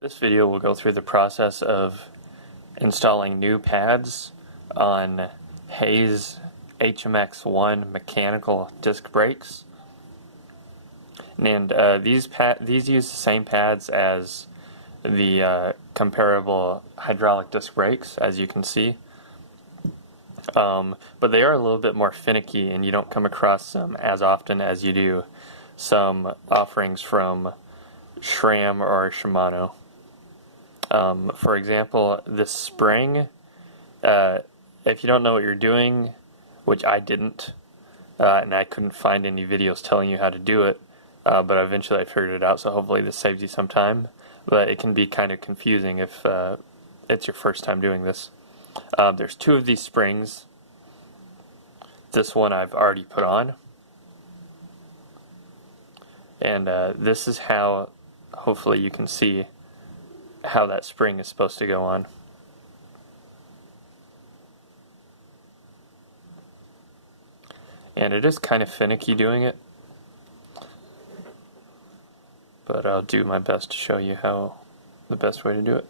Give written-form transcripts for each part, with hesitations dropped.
This video will go through the process of installing new pads on Hayes HMX1 mechanical disc brakes. And these use the same pads as the comparable hydraulic disc brakes, as you can see. But they are a little bit more finicky, and you don't come across them as often as you do some offerings from SRAM or Shimano. For example, this spring, if you don't know what you're doing, which I didn't, and I couldn't find any videos telling you how to do it, but eventually I figured it out, so hopefully this saves you some time. But it can be kind of confusing if it's your first time doing this. There's two of these springs. This one I've already put on. And this is how, hopefully you can see how that spring is supposed to go on. And it is kind of finicky doing it, but I'll do my best to show you how the best way to do it.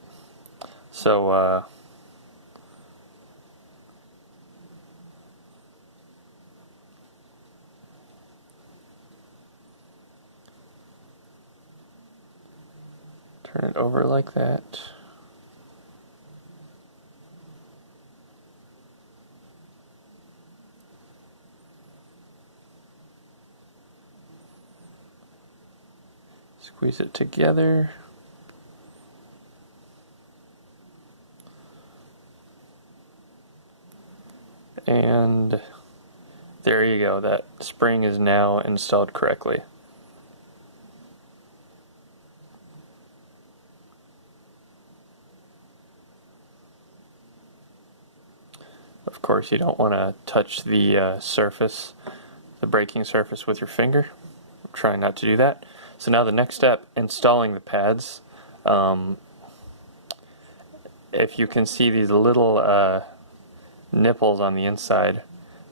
So turn it over like that. Squeeze it together. And there you go, that spring is now installed correctly. Of course, you don't want to touch the surface, the braking surface, with your finger. I'm trying not to do that. So now the next step, installing the pads. If you can see these little nipples on the inside,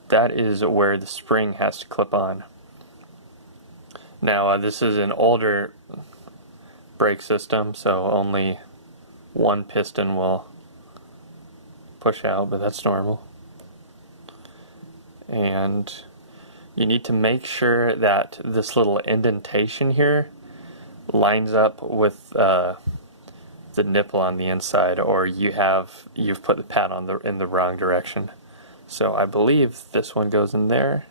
that is where the spring has to clip on. Now this is an older brake system, so only one piston will push out, but that's normal. And you need to make sure that this little indentation here lines up with the nipple on the inside, or you've put the pad on in the wrong direction. So I believe this one goes in there.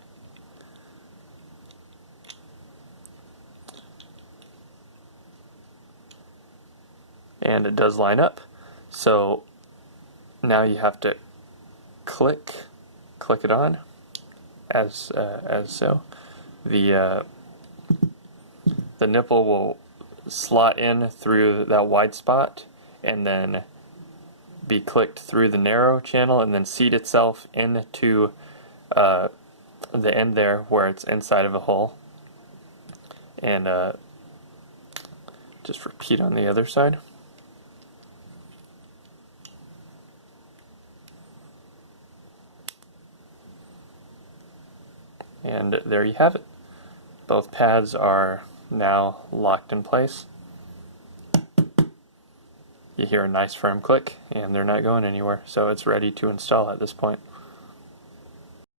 And it does line up. So now you have to click it on as so. The nipple will slot in through that wide spot and then be clicked through the narrow channel and then seat itself into the end there where it's inside of a hole. And just repeat on the other side. And there you have it. Both pads are now locked in place. You hear a nice firm click, and they're not going anywhere, so it's ready to install at this point.